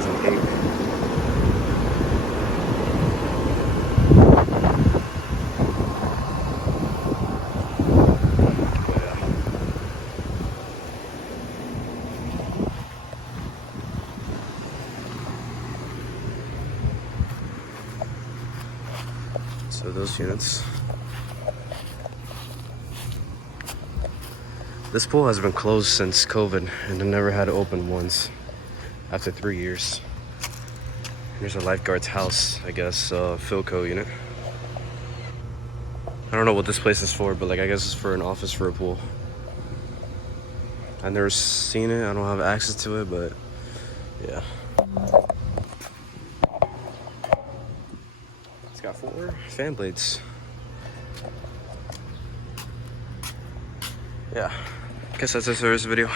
2008. So those units. This pool has been closed since COVID and I never had it open once after 3 years. Here's a lifeguard's house, I guess, Philco unit. I don't know what this place is for, but like I guess it's for an office for a pool. I've never seen it, I don't have access to it, but yeah. It's got 4 fan blades. Yeah, guess that's it for this video.